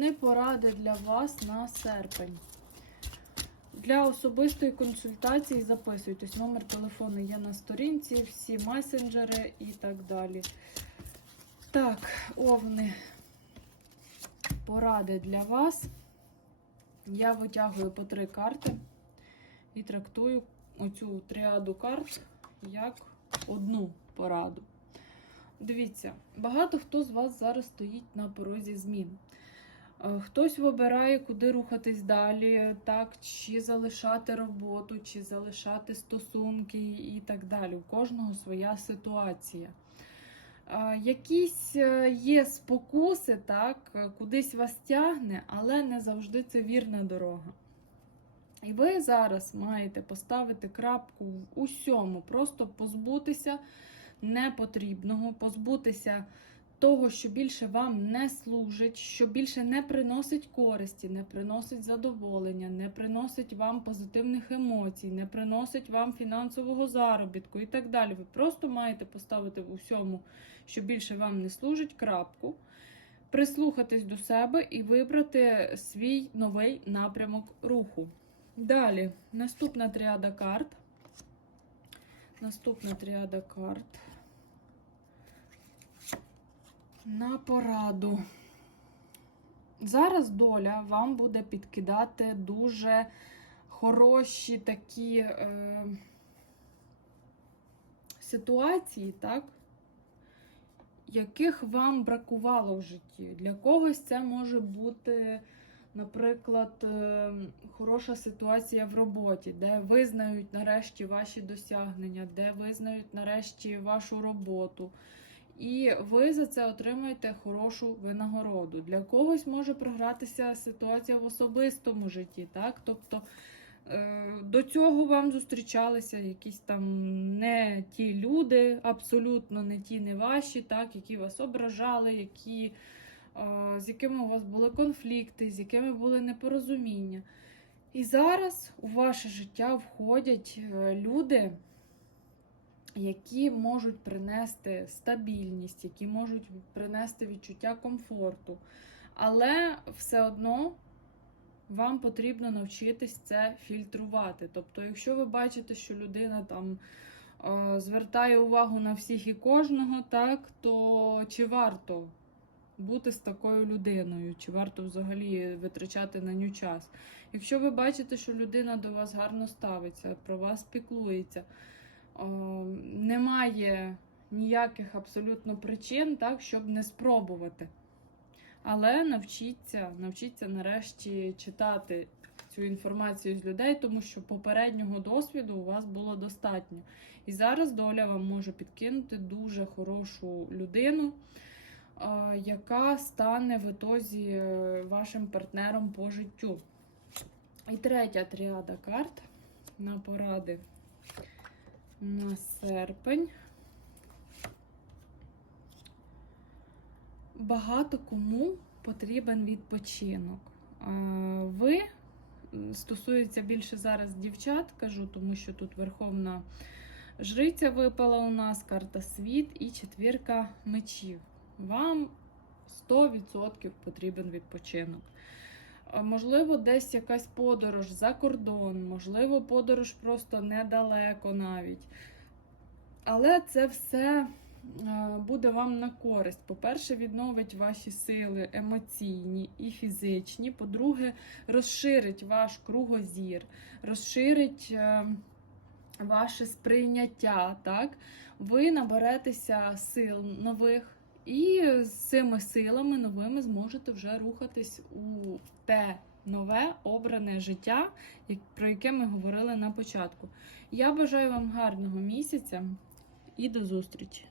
Основні поради для вас на серпень. Для особистої консультації записуйтесь. Номер телефону є на сторінці, всі месенджери і так далі. Так, овни. Поради для вас. Я витягую по три карти і трактую оцю тріаду карт як одну пораду. Дивіться, багато хто з вас зараз стоїть на порозі змін. Е, Хтось вибирає, куди рухатись далі, так, чи залишати роботу, чи залишати стосунки і так далі. У кожного своя ситуація. Е, Якісь е, є спокуси, так, кудись вас тягне, але не завжди це вірна дорога. І ви зараз маєте поставити крапку в усьому, просто позбутися непотрібного, позбутися того, що більше вам не служить, що більше не приносить користі, не приносить задоволення, не приносить вам позитивних емоцій, не приносить вам фінансового заробітку і так далі. Ви просто маєте поставити в усьому, що більше вам не служить, крапку, прислухатись до себе і вибрати свій новий напрямок руху. Далі, наступна тріада карт. Наступна тріада карт. На пораду. Зараз доля вам буде підкидати дуже хороші такі е, ситуації, так? яких вам бракувало в житті. Для когось це може бути, наприклад, е, хороша ситуація в роботі, де визнають нарешті ваші досягнення, де визнають нарешті вашу роботу. І ви за це отримаєте хорошу винагороду. Для когось може програтися ситуація в особистому житті, так? Тобто е, до цього вам зустрічалися якісь там не ті люди, абсолютно не ті, не ваші, так, які вас ображали, які, е, з якими у вас були конфлікти, з якими були непорозуміння. І зараз у ваше життя входять е, люди які можуть принести стабільність, які можуть принести відчуття комфорту. Але все одно вам потрібно навчитись це фільтрувати. Тобто, якщо ви бачите, що людина там е, звертає увагу на всіх і кожного, так, то чи варто бути з такою людиною, чи варто взагалі витрачати на ню час? Якщо ви бачите, що людина до вас гарно ставиться, про вас піклується, немає ніяких абсолютно причин, так, щоб не спробувати. Але навчіться, навчіться нарешті читати цю інформацію з людей, тому що попереднього досвіду у вас було достатньо. І зараз доля вам може підкинути дуже хорошу людину, яка стане в ітозі е, вашим партнером по життю. І третя тріада карт на поради на серпень. Багато кому потрібен відпочинок. Е, Ви стосується більше зараз дівчат, кажу, тому що тут Верховна Жриця випала у нас, карта світ і четвірка мечів. Вам 100% потрібен відпочинок. Можливо, десь якась подорож за кордон, можливо, подорож просто недалеко навіть. Але це все е, буде вам на користь. По-перше, відновить ваші сили емоційні і фізичні. По-друге, розширить ваш кругозір, розширить е, ваше сприйняття. Так? Ви наберетеся сил нових. І з цими силами новими зможете вже рухатись у те нове обране життя, про яке ми говорили на початку. Я бажаю вам гарного місяця і до зустрічі!